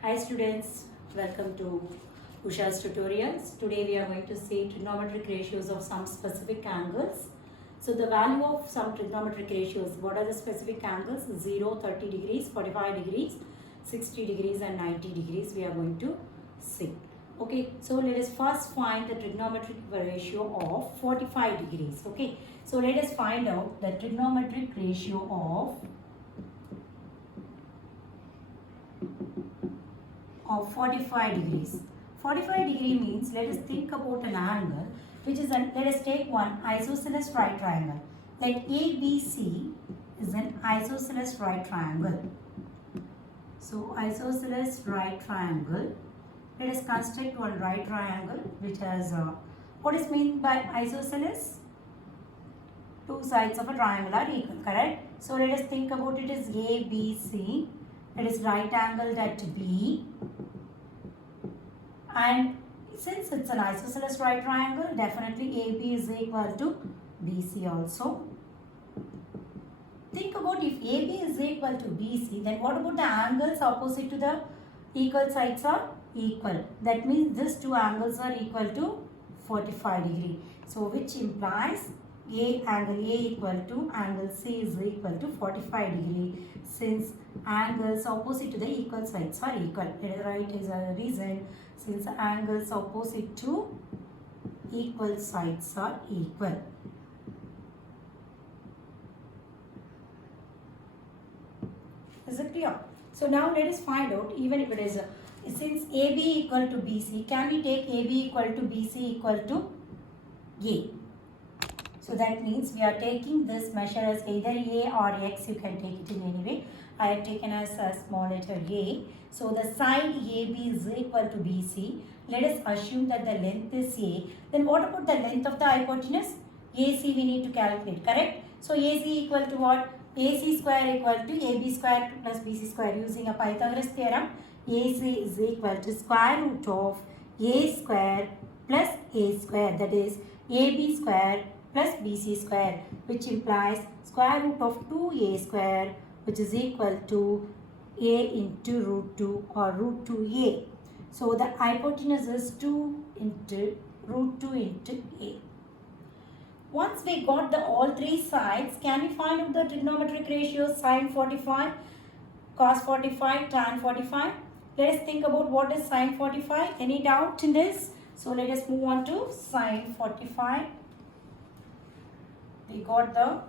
Hi students, welcome to Usha's tutorials. Today we are going to see trigonometric ratios of some specific angles. So the value of some trigonometric ratios, what are the specific angles? 0, 30 degrees, 45 degrees, 60 degrees and 90 degrees we are going to see. Okay, so let us first find the trigonometric ratio of 45 degrees. Okay, so let us find out the trigonometric ratio of 45 degrees. 45 degree means, let us think about an angle which is let us take one isosceles right triangle. Like ABC is an isosceles right triangle. So isosceles right triangle. Let us construct one right triangle which has what is meant by isosceles? Two sides of a triangle are equal, correct? So let us think about it as ABC. That is right angled at B. And since it's an isosceles right triangle, definitely AB is equal to BC also. Think about if AB is equal to BC, then what about the angles opposite to the equal sides are equal. That means these two angles are equal to 45 degree. So which implies angle A equal to angle C is equal to 45 degree, since angles opposite to the equal sides are equal. Right is a reason, since angles opposite to equal sides are equal. Is it clear? So now let us find out, even if it is since AB equal to BC, can we take AB equal to BC equal to A? So that means we are taking this measure as either A or X, you can take it in any way. I have taken as a small letter A. So the side AB is equal to BC. Let us assume that the length is A. Then what about the length of the hypotenuse? AC we need to calculate, correct? So AC equal to what? AC square equal to AB square plus BC square. Using a Pythagoras theorem, AC is equal to square root of A square plus A square, that is AB square plus BC square, which implies square root of 2A square, which is equal to A into root 2 or root 2A. So the hypotenuse is 2 into root 2 into A. Once we got all three sides, can we find out the trigonometric ratios sin 45, cos 45, tan 45? Let us think about what is sin 45. Any doubt in this? So let us move on to sin 45. We got the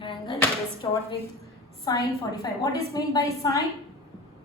angle. Let us start with sin 45. What is meant by sin?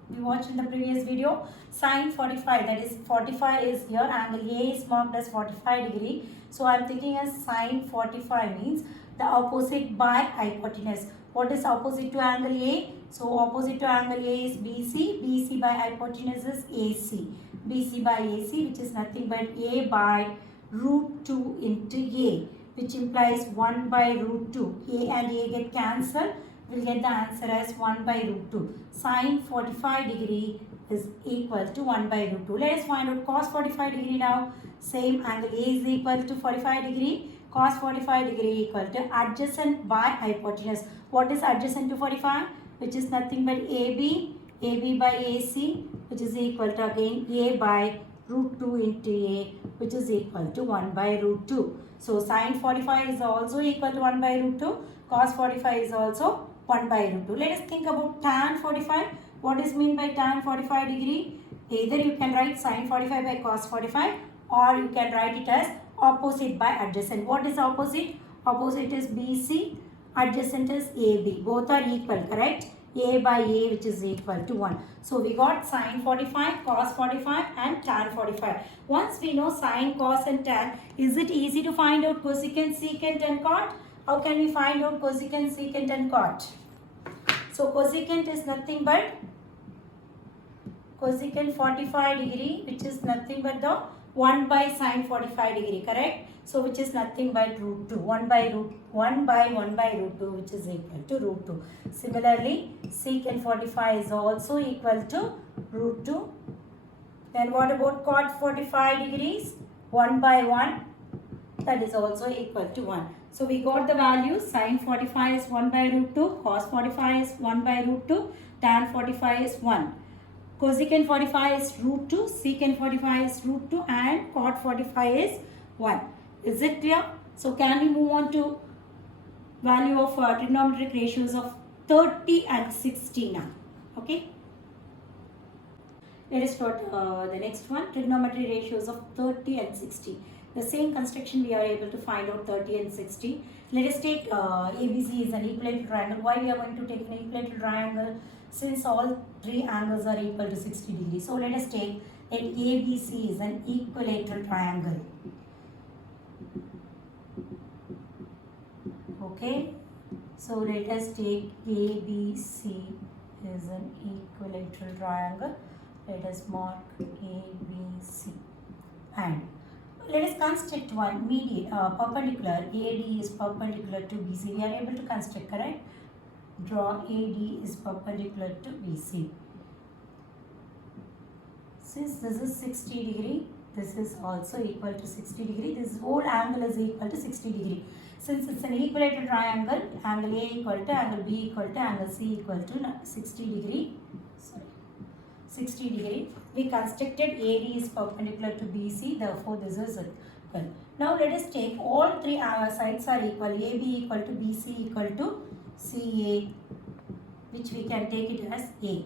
We watched in the previous video. Sin 45, that is 45 is here. Angle A is marked as 45 degree. So I am thinking as sin 45 means the opposite by hypotenuse. What is opposite to angle A? So opposite to angle A is BC. BC by hypotenuse is AC. BC by AC, which is nothing but A by root 2 into A, which implies 1 by root 2. A and A get cancelled. We'll get the answer as 1 by root 2. Sin 45 degree is equal to 1 by root 2. Let us find out cos 45 degree now. Same angle A is equal to 45 degree. Cos 45 degree equal to adjacent by hypotenuse. What is adjacent to 45? Which is nothing but AB. AB by AC, which is equal to again A by root 2 into A, which is equal to 1 by root 2. So sin 45 is also equal to 1 by root 2. Cos 45 is also 1 by root 2. Let us think about tan 45. What is mean by tan 45 degree? Either you can write sin 45 by cos 45, or you can write it as opposite by adjacent. What is opposite? Opposite is BC, adjacent is AB. Both are equal, correct? A by A, which is equal to 1. So we got sin 45, cos 45 and tan 45. Once we know sin, cos and tan, is it easy to find out cosecant, secant and cot? How can we find out cosecant, secant and cot? So cosecant is nothing but cosecant 45 degree, which is nothing but the 1 by sin 45 degree, correct? So which is nothing but root 2. 1 by root 2, which is equal to root 2. Similarly, secant 45 is also equal to root 2. Then what about cot 45 degrees? 1 by 1, that is also equal to 1. So we got the value. Sine 45 is 1 by root 2. Cos 45 is 1 by root 2. Tan 45 is 1. Cosecant 45 is root 2. Secant 45 is root 2. And cot 45 is 1. Is it clear? So can we move on to value of trigonometric ratios of 30 and 60 now? Okay. Let us start the next one. Trigonometry ratios of 30 and 60. The same construction we are able to find out 30 and 60. Let us take ABC is an equilateral triangle. Why we are going to take an equilateral triangle? Since all three angles are equal to 60 degrees. So let us take that ABC is an equilateral triangle. Okay. So let us take ABC is an equilateral triangle. Let us mark ABC and let us construct one median perpendicular. AD is perpendicular to BC. We are able to construct, correct? Draw AD is perpendicular to BC. Since this is 60 degree, this is also equal to 60 degree. This whole angle is equal to 60 degree. Since it's an equilateral triangle, angle A equal to angle B equal to angle C equal to 60 degree. 60 degree. We constructed AD is perpendicular to BC, therefore this is equal. Now let us take all three sides are equal. AB equal to BC equal to CA, which we can take it as A.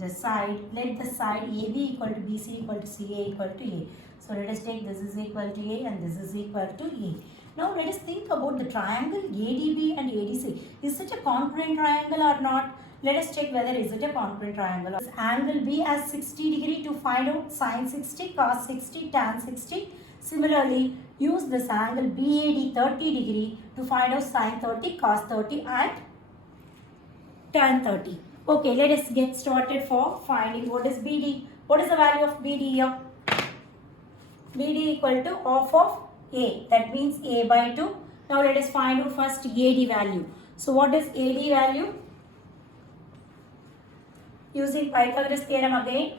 The side, let the side AB equal to BC equal to CA equal to A. So let us take this is equal to A and this is equal to A. Now let us think about the triangle ADB and ADC. Is such a congruent triangle or not? Let us check whether is it a congruent triangle. Angle B as 60 degree to find out sine 60, cos 60, tan 60. Similarly, use this angle BAD 30 degree to find out sine 30, cos 30 and tan 30. Okay, let us get started for finding what is BD. What is the value of BD here? BD equal to half of A. That means A by 2. Now let us find out first AD value. So what is AD value? Using Pythagoras theorem again,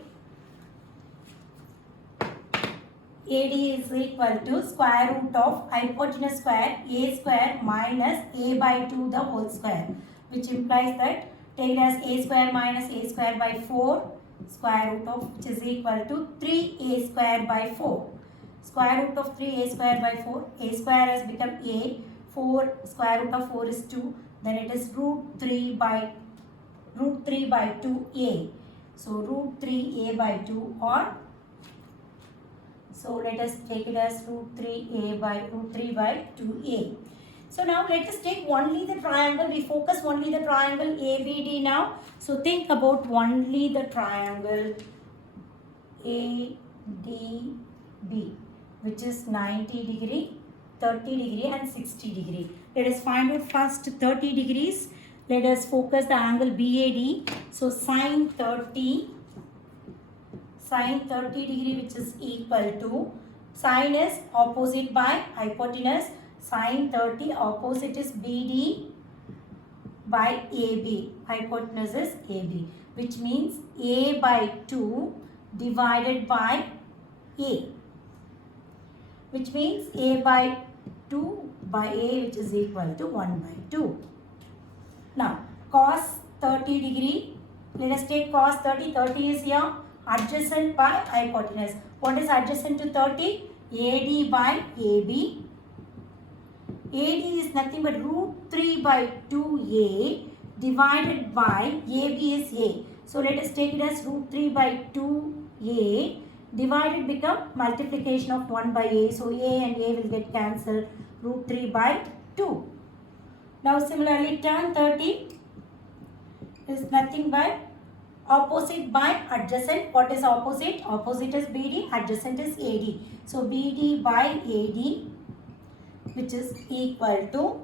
AD is equal to square root of hypotenuse square A square minus A by 2 the whole square, which implies that take it as A square minus A square by 4 square root of which is equal to 3A square by 4. Square root of 3A square by 4, A square has become A, 4 square root of 4 is 2, then it is root 3 by 2a. So root 3a by 2 or so let us take it as root 3 by 2a. So now let us take only the triangle. We focus only the triangle ABD now. So think about only the triangle ADB, which is 90 degree, 30 degree and 60 degree. Let us find out first 30 degrees. Let us focus the angle BAD. So sine 30 degree, which is equal to, sine is opposite by hypotenuse. Sine 30 opposite is BD by AB. Hypotenuse is AB, which means A by 2 divided by A, which means A by 2 by A, which is equal to 1 by 2. Now, cos 30 degree, let us take cos 30, 30 is here, adjacent by hypotenuse. What is adjacent to 30? AD by AB. AD is nothing but root 3 by 2A divided by AB is A. So, let us take it as root 3 by 2A divided become multiplication of 1 by A. So, A and A will get cancelled, root 3 by 2. Now similarly tan 30 is nothing but opposite by adjacent. What is opposite? Opposite is BD, adjacent is AD. So BD by AD, which is equal to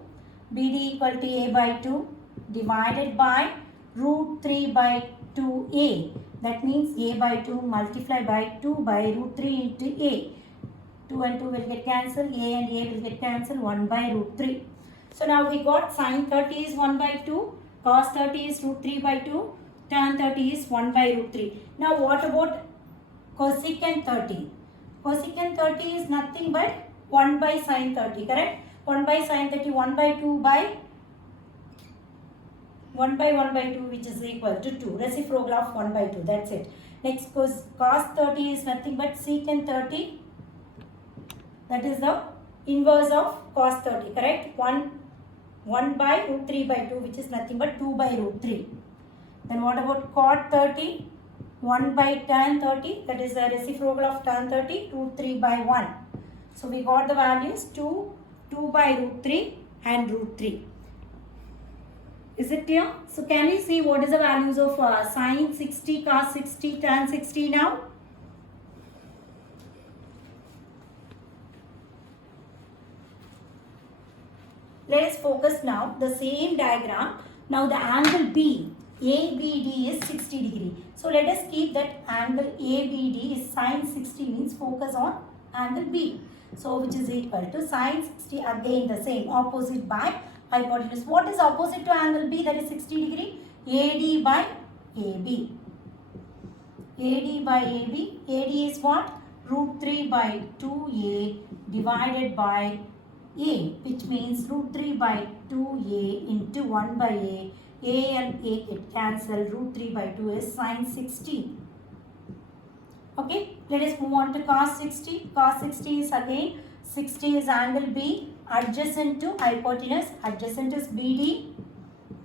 BD equal to A by 2 divided by root 3 by 2A. That means A by 2 multiplied by 2 by root 3 into A. 2 and 2 will get cancelled, A and A will get cancelled, 1 by root 3. So now we got sine 30 is 1 by 2, cos 30 is root 3 by 2, tan 30 is 1 by root 3. Now what about cosecant 30? Cosecant 30 is nothing but 1 by sine 30, correct? 1 by sine 30, 1 by 2 by 1 by 1 by 2, which is equal to 2. Reciprocal of 1 by 2. That's it. Next, cos 30 is nothing but secant 30. That is the inverse of cos 30. Correct? 1 by root 3 by 2, which is nothing but 2 by root 3. Then what about cot 30? 1 by tan 30. That is the reciprocal of tan 30. Root 3 by 1. So we got the values 2, 2 by root 3 and root 3. Is it clear? So can we see what is the values of sine 60, cos 60, tan 60 now? Let us focus now the same diagram. Now the angle B, ABD is 60 degree. So let us keep that angle ABD is sine 60, means focus on angle B. So which is equal to sine 60, again the same, opposite by hypotenuse. What is opposite to angle B, that is 60 degree? AD by AB. AD by AB. AD is what? Root 3 by 2A divided by A, which means root 3 by 2A into 1 by A. A and A get cancelled. Root 3 by 2 is sine 60. Okay, let us move on to cos 60. Cos 60 is again 60 is angle B, adjacent to hypotenuse. Adjacent is BD.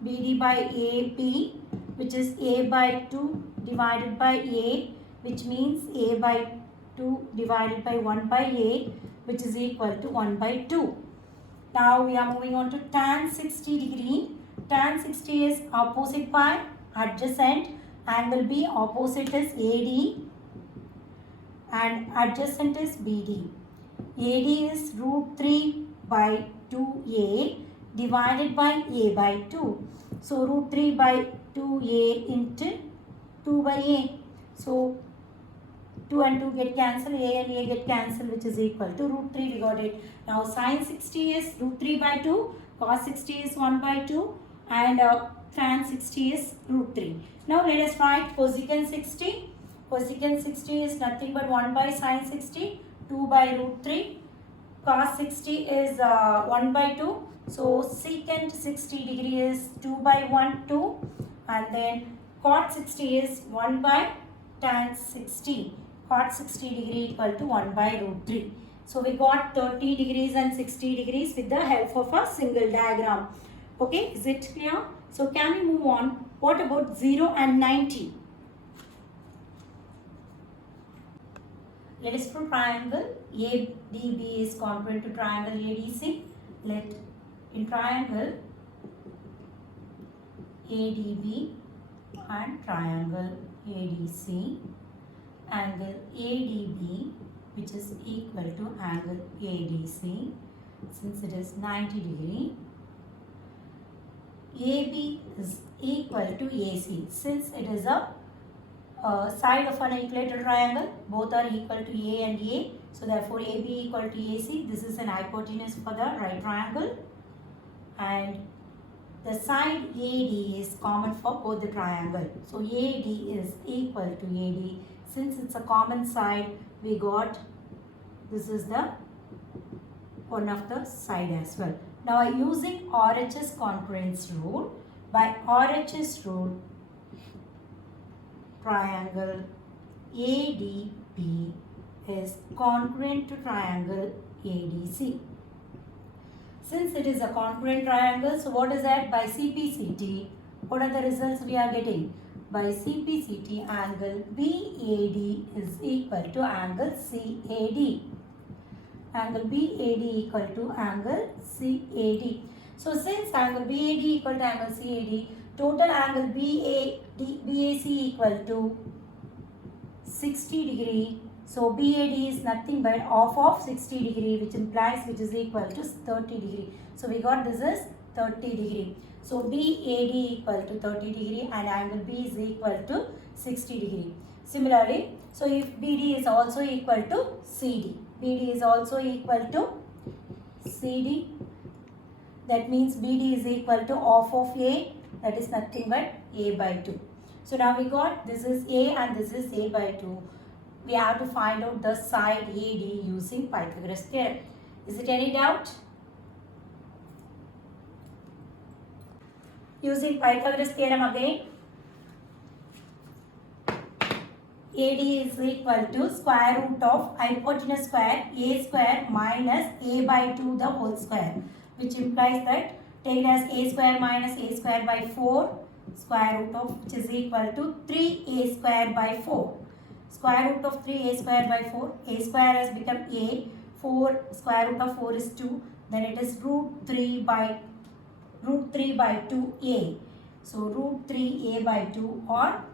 BD by AB, which is A by 2 divided by A, which means A by 2 divided by 1 by A, which is equal to 1 by 2. Now we are moving on to tan 60 degree. Tan 60 is opposite by adjacent. Angle B, opposite is AD and adjacent is BD. AD is root 3 by 2A divided by A by 2. So root 3 by 2A into 2 by A. So 2 and 2 get cancelled, A and A get cancelled, which is equal to root 3. We got it. Now sine 60 is root 3 by 2, cos 60 is 1 by 2 and tan 60 is root 3. Now let us write cosecant 60. Cosecant 60 is nothing but 1 by sine 60, 2 by root 3. Cos 60 is 1 by 2. So secant 60 degree is 2 by 1, 2. And then cot 60 is 1 by tan 60. Cot 60 degree equal to 1 by root 3. So we got 30 degrees and 60 degrees with the help of a single diagram. Okay, is it clear? So can we move on? What about 0 and 90? Let us put triangle ADB is congruent to triangle ADC. Let in triangle ADB and triangle ADC, angle ADB, which is equal to angle ADC, since it is 90 degree. AB is equal to AC, since it is a side of an equilateral triangle, both are equal to A and A. So therefore AB equal to AC. This is an hypotenuse for the right triangle. And the side AD is common for both the triangle. So AD is equal to AD. Since it's a common side, we got this is the one of the side as well. Now using RHS congruence rule, by RHS rule, triangle ADB is congruent to triangle ADC. Since it is a congruent triangle, so what is that? By CPCT, what are the results we are getting? By CPCT, angle BAD is equal to angle CAD. Angle BAD equal to angle CAD. So since angle BAD equal to angle CAD, total angle BAC equal to 60 degree. So BAD is nothing but half of 60 degree, which implies which is equal to 30 degree. So we got this is 30 degree. So BAD equal to 30 degree and angle B is equal to 60 degree. Similarly, so if BD is also equal to CD, BD is also equal to CD, that means BD is equal to half of A, that is nothing but A by 2. So now we got this is A and this is A by 2. We have to find out the side AD using Pythagoras theorem. Is it any doubt? Using Pythagoras theorem again, AD is equal to square root of hypotenuse square A square minus A by 2 the whole square, which implies that take it as A square minus A square by 4 square root of, which is equal to 3A square by 4. Square root of 3A square by 4, A square has become A, 4 square root of 4 is 2, then it is root 3 by 2A. So root 3A by 2, or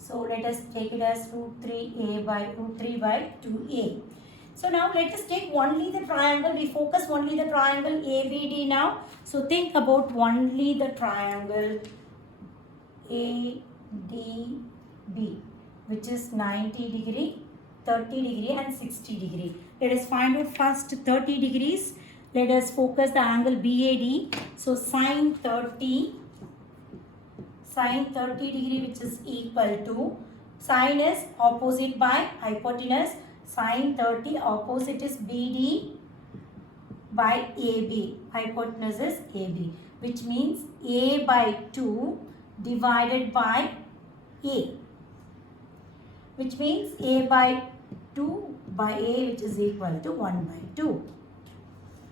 so let us take it as root 3 by 2A. So now let us take only the triangle. We focus only the triangle ABD now. So think about only the triangle ADB, which is 90 degree, 30 degree and 60 degree. Let us find out first 30 degrees. Let us focus the angle BAD. So sine 30 degree, which is equal to, sine is opposite by hypotenuse, sine 30 opposite is BD by AB, hypotenuse is AB, which means A by 2 divided by A, which means A by 2 by A, which is equal to 1 by 2.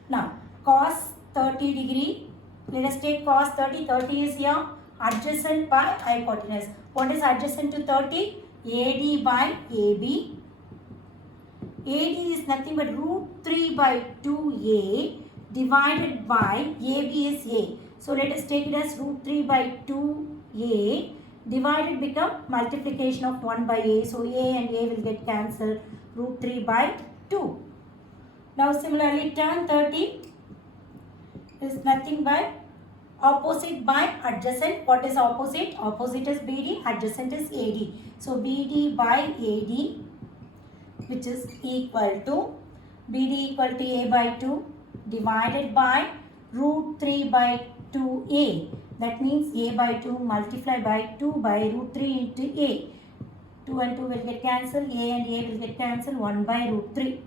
Now cos 30 degree, let us take cos 30, 30 is here, adjacent by hypotenuse. What is adjacent to 30? AD by AB. AD is nothing but root 3 by 2A divided by AB is A. So let us take it as root 3 by 2A divided become multiplication of 1 by A. So A and A will get cancelled, root 3 by 2. Now similarly tan 30 is nothing but opposite by adjacent. What is opposite? Opposite is BD, adjacent is AD. So BD by AD, which is equal to BD equal to A by 2 divided by root 3 by 2A. That means A by 2 multiplied by 2 by root 3 into A. 2 and 2 will get cancelled, A and A will get cancelled, 1 by root 3.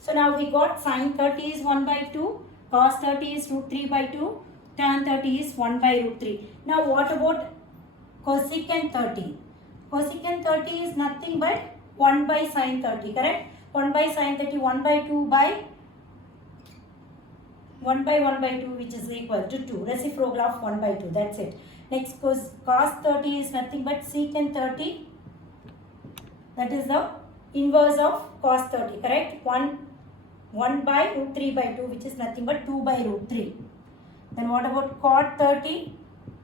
So now we got sine 30 is 1 by 2, cos 30 is root 3 by 2, tan 30 is 1 by root 3. Now what about cosecant 30? Cosecant 30 is nothing but 1 by sine 30, correct? 1 by sine 30, 1 by 2 by 1 by 1 by 2, which is equal to 2. Reciprocal of 1 by 2, that's it. Next cos 30 is nothing but secant 30. That is the inverse of cos 30, correct? 1 by root 3 by 2, which is nothing but 2 by root 3. Then what about cot 30?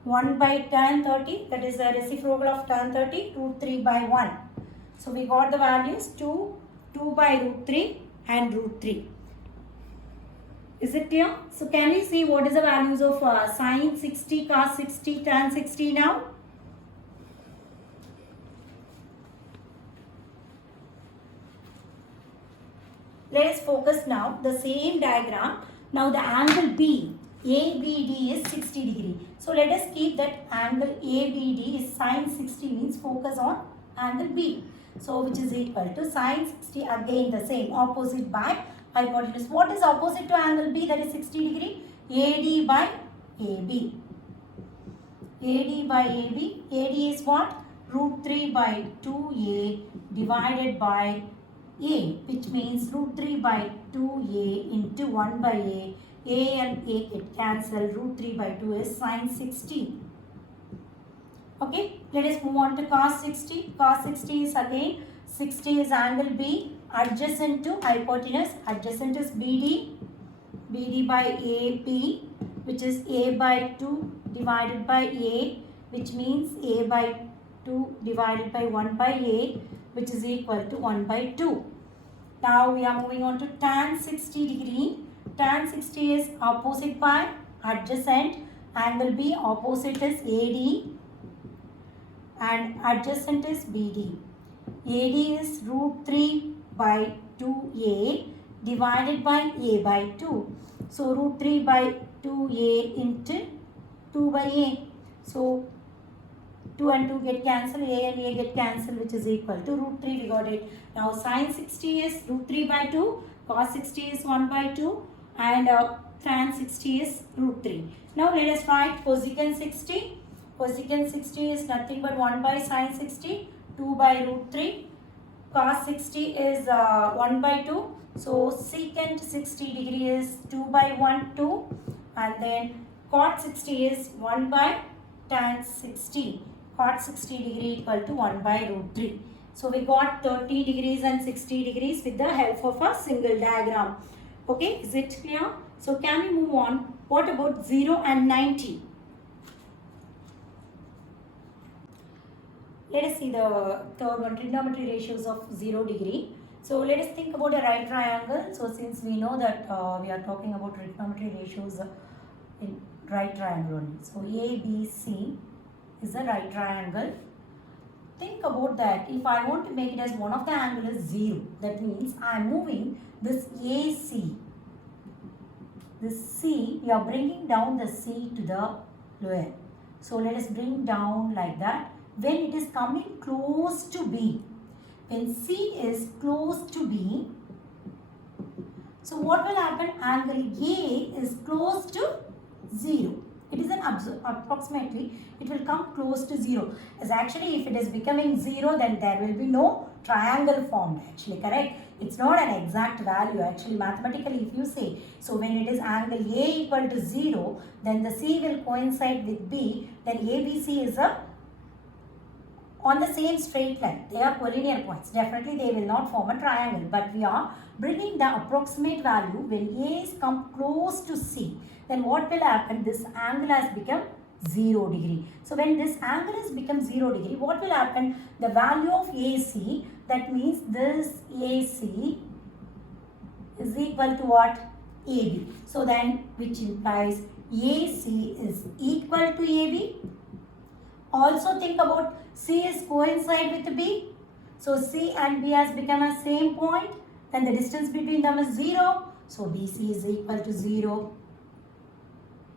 1 by tan 30, that is the reciprocal of tan 30, root 3 by 1. So we got the values 2 by root 3 and root 3. Is it clear? So can we see what is the values of sine 60, cos 60, tan 60 now? Let us focus now the same diagram. Now the angle B, ABD is 60 degree. So let us keep that angle ABD is sine 60, means focus on angle B. So which is equal to sine 60, again the same, opposite by hypotenuse. What is opposite to angle B, that is 60 degree? AD by AB. AD by AB. AD is what? Root 3 by 2A divided by A, which means root 3 by 2A into 1 by A. A and A get cancelled. Root 3 by 2 is sine 60. Okay, let us move on to cos 60. Cos 60 is again, 60 is angle B, adjacent to hypotenuse. Adjacent is BD. BD by AB, which is A by 2 divided by A, which means A by 2 divided by 1 by A, which is equal to 1 by 2. Now we are moving on to tan 60 degree. Tan 60 is opposite by adjacent. Angle B, opposite is AD and adjacent is BD. AD is root 3 by 2A divided by A by 2. So root 3 by 2A into 2 by A. So 2 and 2 get cancelled, A and A get cancelled, which is equal to root 3, we got it. Now sine 60 is root 3 by 2, cos 60 is 1 by 2 and tan 60 is root 3. Now let us write cosecant 60. Cosecant 60 is nothing but 1 by sin 60, 2 by root 3. Cos 60 is 1 by 2. So secant 60 degree is 2 by 1, 2. And then cot 60 is 1 by tan 60. Cot 60 degree equal to 1 by root 3. So we got 30 degrees and 60 degrees with the help of a single diagram. Okay, is it clear? So can we move on? What about 0 and 90? Let us see the third one, trigonometry ratios of 0 degree. So let us think about a right triangle. So since we know that we are talking about trigonometry ratios in right triangle only. So ABC is a right triangle. Think about that. If I want to make it as one of the angle is 0, that means I am moving this AC. This C, we are bringing down the C to the lower. So let us bring down like that. When it is coming close to B, when C is close to B, so what will happen? Angle A is close to 0. It is an approximately, it will come close to 0. As actually if it is becoming 0, then there will be no triangle formed actually, correct? It's not an exact value actually mathematically if you say. So when it is angle A equal to 0, then the C will coincide with B, then ABC is on the same straight line. They are collinear points. Definitely they will not form a triangle, but we are bringing the approximate value when A is come close to C. Then what will happen? This angle has become 0 degree. So when this angle has become 0 degree, what will happen? The value of AC, that means this AC is equal to what? AB. So then which implies AC is equal to AB. Also think about C is coincide with B. So C and B has become a same point. Then the distance between them is 0. So BC is equal to 0.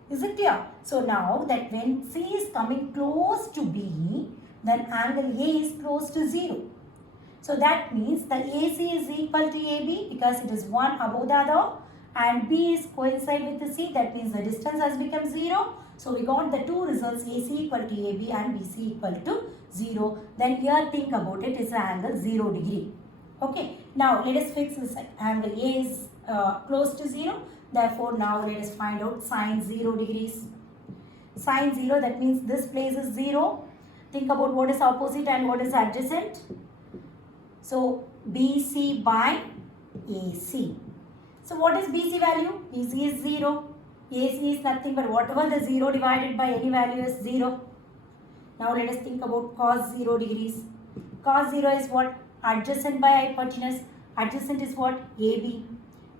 Is it clear? So now that when C is coming close to B, then angle A is close to 0. So that means the AC is equal to AB because it is one above the other, and B is coincide with the C. That means the distance has become 0. So we got the two results, AC equal to AB and BC equal to 0. Then here think about it, is an angle 0 degree. Okay. Now let us fix this angle. A is close to 0. Therefore now let us find out sine 0 degrees. Sine 0, that means this place is 0. Think about what is opposite and what is adjacent. So BC by AC. So what is BC value? BC is 0. AC is nothing but whatever the 0 divided by any value is 0. Now let us think about cos 0 degrees. Cos 0 is what? Adjacent by hypotenuse. Adjacent is what? AB.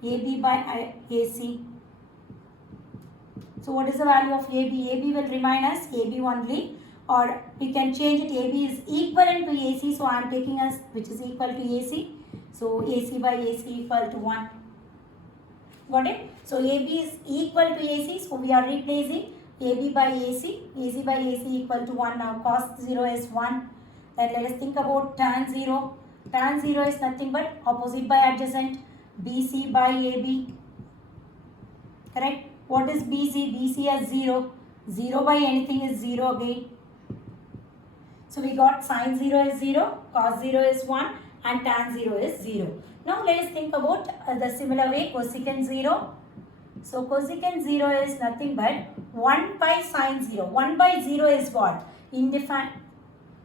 AB by AC. So what is the value of AB? AB will remain as AB only, or we can change it. AB is equivalent to AC, so I am taking as which is equal to AC. So AC by AC equal to 1. Got it? So AB is equal to AC, so we are replacing AB by AC. AC by AC equal to 1. Now cos 0 is 1. Then let us think about tan 0. Tan 0 is nothing but opposite by adjacent. BC by AB. Correct? What is BC? BC as 0. 0 by anything is 0 again. So we got sine 0 is 0, cos 0 is 1 and tan 0 is 0. Now let us think about the similar way cosecant 0. So cosecant 0 is nothing but 1 by sine 0. 1 by 0 is what? Indefinite.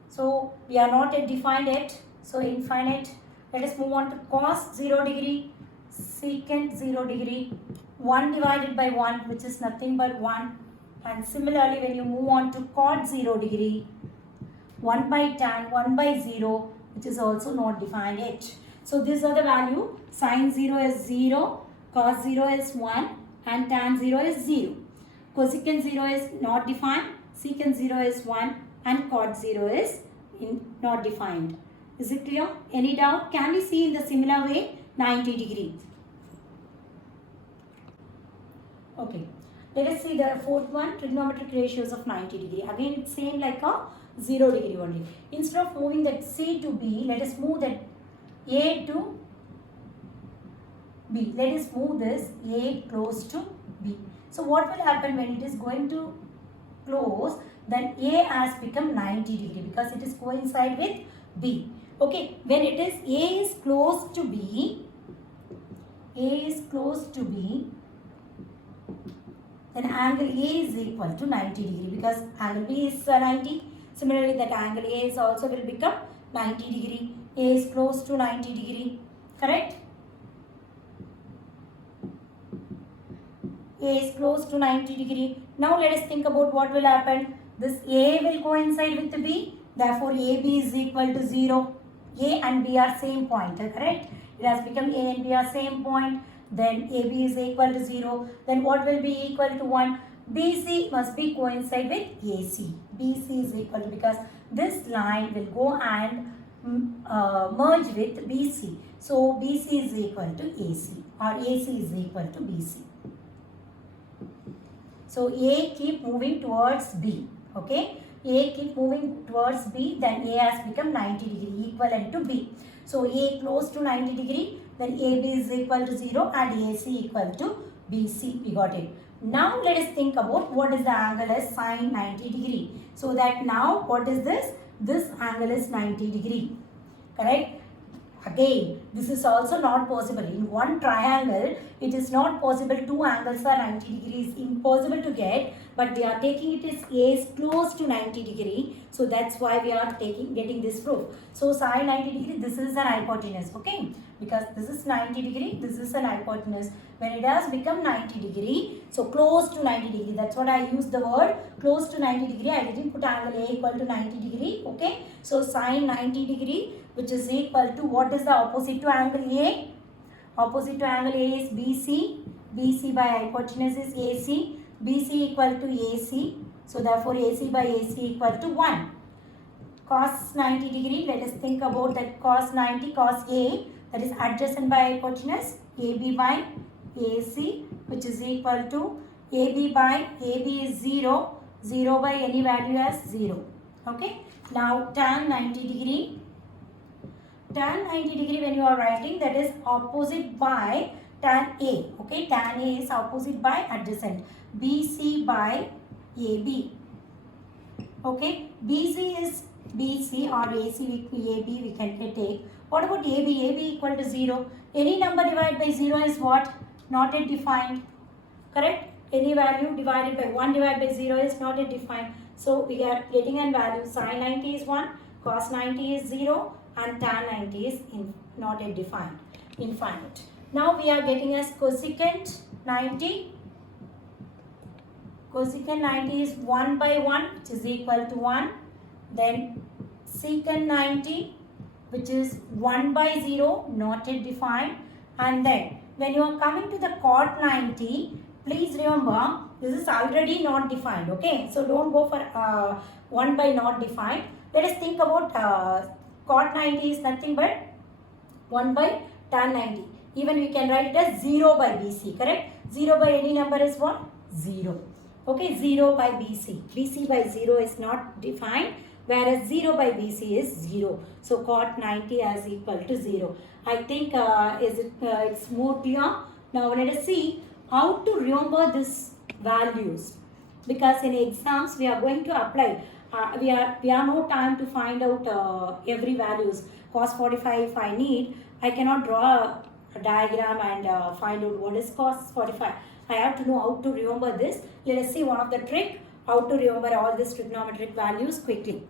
So we are not yet defined it. So infinite. Let us move on to cos 0 degree, secant 0 degree, 1 divided by 1, which is nothing but 1. And similarly when you move on to cot 0 degree, 1 by tan, 1 by 0, which is also not defined yet. So these are the value. Sine 0 is 0, cos 0 is 1 and tan 0 is 0. Cosecant 0 is not defined, secant 0 is 1 and cot 0 is not defined. Is it clear? Any doubt? Can we see in the similar way 90 degree? Okay. Let us see the fourth one, trigonometric ratios of 90 degree. Again it's same like a 0 degree only. Instead of moving that C to B, let us move that A to B. Let us move this A close to B. So what will happen when it is going to close? Then A has become 90 degree because it is coincide with B. Okay, when it is A is close to B, then angle A is equal to 90 degree because angle B is 90. Similarly, that angle A is also will become 90 degree. A is close to 90 degree. Correct? A is close to 90 degree. Now let us think about what will happen. This A will coincide with B. Therefore, AB is equal to 0. A and B are same point. Correct? It has become A and B are same point. Then AB is equal to 0. Then what will be equal to 1? BC must be coincide with AC. BC is equal to, because this line will go and merge with BC. So BC is equal to AC or AC is equal to BC. So A keep moving towards B. Okay. A keep moving towards B, then A has become 90 degree equivalent to B. So A close to 90 degree, then AB is equal to 0 and AC equal to BC. We got it. Now let us think about what is the angle as sine 90 degree. So that now what is this? This angle is 90 degree. Correct? Again, this is also not possible. In one triangle, it is not possible. Two angles are 90 degrees. Impossible to get. But they are taking it as A is close to 90 degree. So that's why we are getting this proof. So sine 90 degree, this is an hypotenuse. Okay. Because this is 90 degree, this is an hypotenuse. When it has become 90 degree, so close to 90 degree. That's what I used the word. Close to 90 degree. I didn't put angle A equal to 90 degree. Okay. So sine 90 degree, which is equal to, what is the opposite to angle A? Opposite to angle A is BC. BC by hypotenuse is AC. BC equal to AC. So therefore AC by AC equal to 1. Cos 90 degree, let us think about that. Cos 90, cos A, that is adjacent by hypotenuse, AB by AC, which is equal to AB by AB is 0. 0 by any value as 0. Okay. Now tan 90 degree. Tan 90 degree, when you are writing, that is opposite by tan A. Okay, tan A is opposite by adjacent. BC by AB. Okay, BC is BC or AC AB we can take. What about AB? AB equal to 0. Any number divided by 0 is what? Not yet defined. Correct? Any value divided by 1 divided by 0 is not yet defined. So we are getting a value. Sin 90 is 1, cos 90 is 0 and tan 90 is not yet defined. Infinite. Now we are getting as cosecant 90. Cosecant 90 is 1 by 1, which is equal to 1. Then secant 90, which is 1 by 0, not yet defined. And then when you are coming to the cot 90, please remember this is already not defined. Okay, so don't go for 1 by not defined. Let us think about cot 90 is nothing but 1 by tan 90. Even we can write it as 0 by BC. Correct? 0 by any number is what? 0. Okay, 0 by BC. BC by 0 is not defined, whereas 0 by BC is 0. So cot 90 as equal to 0. I think it's more clear. Now let us see how to remember these values, because in exams we are going to apply. We have no time to find out every values. Cos 45 if I need, I cannot draw a diagram and find out what is cos 45. I have to know how to remember this. Let us see one of the trick how to remember all these trigonometric values quickly.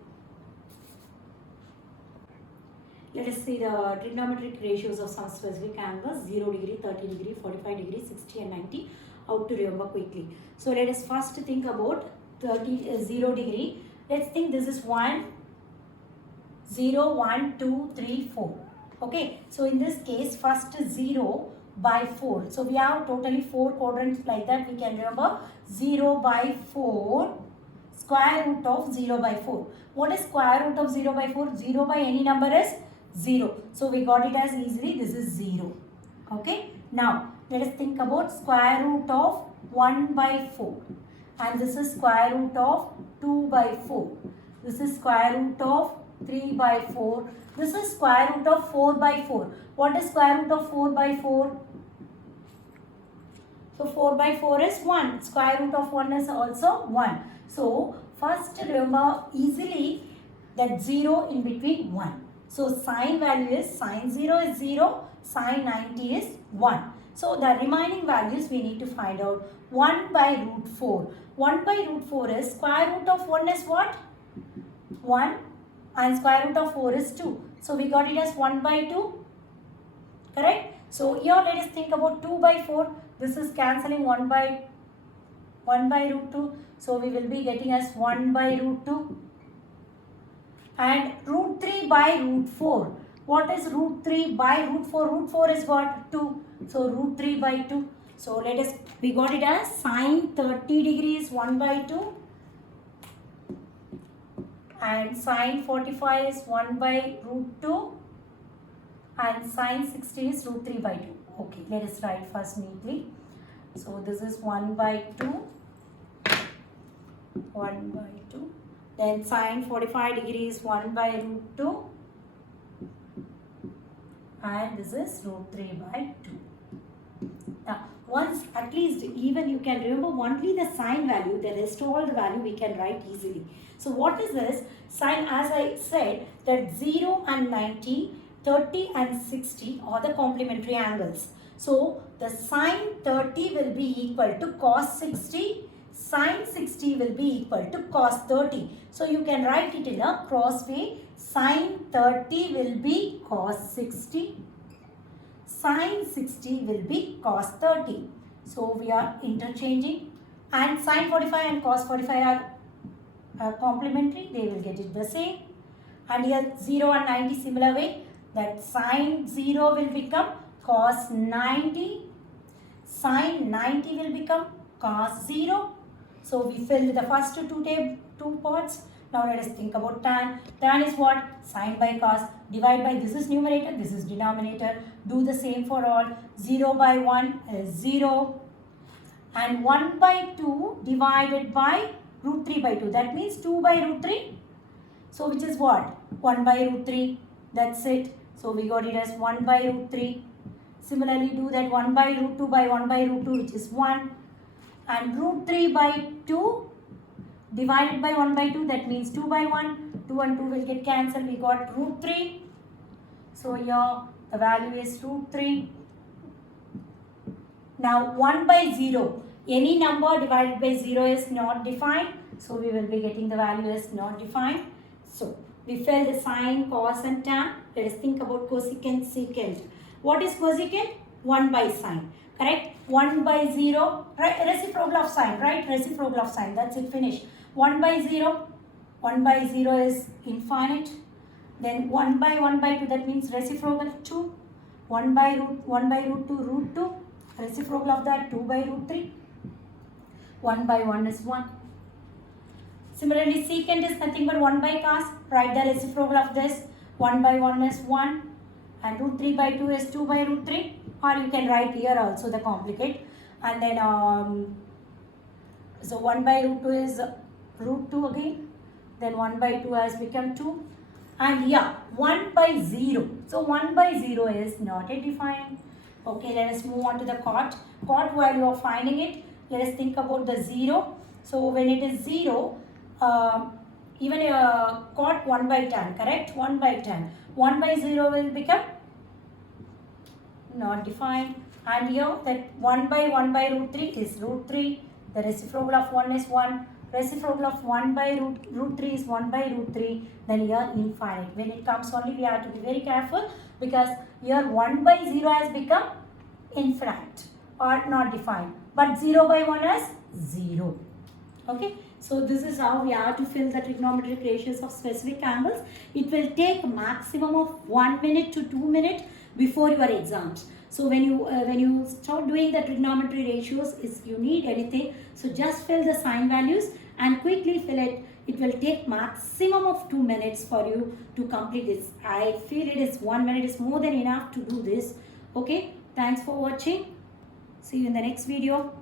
Let us see the trigonometric ratios of some specific angles: 0 degree, 30 degree, 45 degree, 60 and 90. How to remember quickly. So let us first think about 0 degree. Let's think this is 1, 0, 1, 2, 3, 4. Okay. So in this case, first 0 by 4. So we have totally 4 quadrants like that. We can remember 0 by 4, square root of 0 by 4. What is square root of 0 by 4? 0 by any number is 0. So we got it as easily, this is 0. Okay. Now let us think about square root of 1 by 4. And this is square root of 2 by 4. This is square root of 3 by 4. This is square root of 4 by 4. What is square root of 4 by 4? So 4 by 4 is 1. Square root of 1 is also 1. So first remember easily that 0 in between 1. So sine value is sine 0 is 0, sine 90 is 1. So the remaining values we need to find out. 1 by root 4. 1 by root 4 is square root of 1 is what? 1 and square root of 4 is 2. So we got it as 1 by 2. Correct? So here let us think about 2 by 4. This is cancelling 1 by root 2. So we will be getting as 1 by root 2. And root 3 by root 4. What is root 3 by root 4? Root 4 is what? 2. So root 3 by 2. So we got it as sine 30 degrees 1 by 2. And sine 45 is 1 by root 2. And sine 60 is root 3 by 2. Okay, let us write first neatly. So this is 1 by 2. 1 by 2. Then sine 45 degrees 1 by root 2. And this is root 3 by 2. Now, once at least even you can remember only the sine value, the rest all the value we can write easily. So what is this? Sine, as I said, that 0 and 90, 30 and 60 are the complementary angles. So the sine 30 will be equal to cos 60. Sine 60 will be equal to cos 30. So you can write it in a cross way. Sine 30 will be cos 60. Sine 60 will be cos 30. So we are interchanging. And sine 45 and cos 45 are complementary. They will get it the same. And here 0 and 90 similar way. That sine 0 will become cos 90. Sine 90 will become cos 0. So we filled the first two parts. Now let us think about tan. Tan is what? Sine by cos. Divide by, this is numerator, this is denominator. Do the same for all. 0 by 1 is 0. And 1 by 2 divided by root 3 by 2. That means 2 by root 3. So which is what? 1 by root 3. That's it. So we got it as 1 by root 3. Similarly do that 1 by root 2 by 1 by root 2, which is 1. And root 3 by 2 divided by 1 by 2, that means 2 by 1. 2 and 2 will get cancelled. We got root 3. So here the value is root 3. Now 1 by 0. Any number divided by 0 is not defined. So we will be getting the value as not defined. So we fill the sine, cos and tan. Let us think about cosecant, secant. What is cosecant? 1 by sine. Correct? 1 by 0. Reciprocal of sine, right? Reciprocal of sine. That's it, finish. 1 by 0. 1 by 0 is infinite. Then 1 by 2, that means reciprocal 2. 1 by root 2, root 2. Reciprocal of that 2 by root 3. 1 by 1 is 1. Similarly, secant is nothing but 1 by cos. Write the reciprocal of this. 1 by 1 is 1. And root 3 by 2 is 2 by root 3. Or you can write here also the complicate. And then, so 1 by root 2 is root 2 again. Then 1 by 2 has become 2. And yeah, 1 by 0. So 1 by 0 is not yet defined. Okay, let us move on to the cot. Cot, while you are finding it, let us think about the 0. So when it is 0, even cot 1 by tan, correct? 1 by tan. 1 by 0 will become not defined. And here that 1 by root 3 is root 3. The reciprocal of 1 is 1. Reciprocal of 1 by root 3 is 1 by root 3. Then here infinite. When it comes only, we have to be very careful, because here 1 by 0 has become infinite or not defined. But 0 by 1 is 0. Okay. So this is how we have to fill the trigonometric ratios of specific angles. It will take maximum of 1 minute to 2 minutes before your exams. So when you start doing the trigonometry ratios, if you need anything, so just fill the sign values and quickly fill it. It will take maximum of 2 minutes for you to complete this. I feel it is 1 minute is more than enough to do this. Okay, thanks for watching. See you in the next video.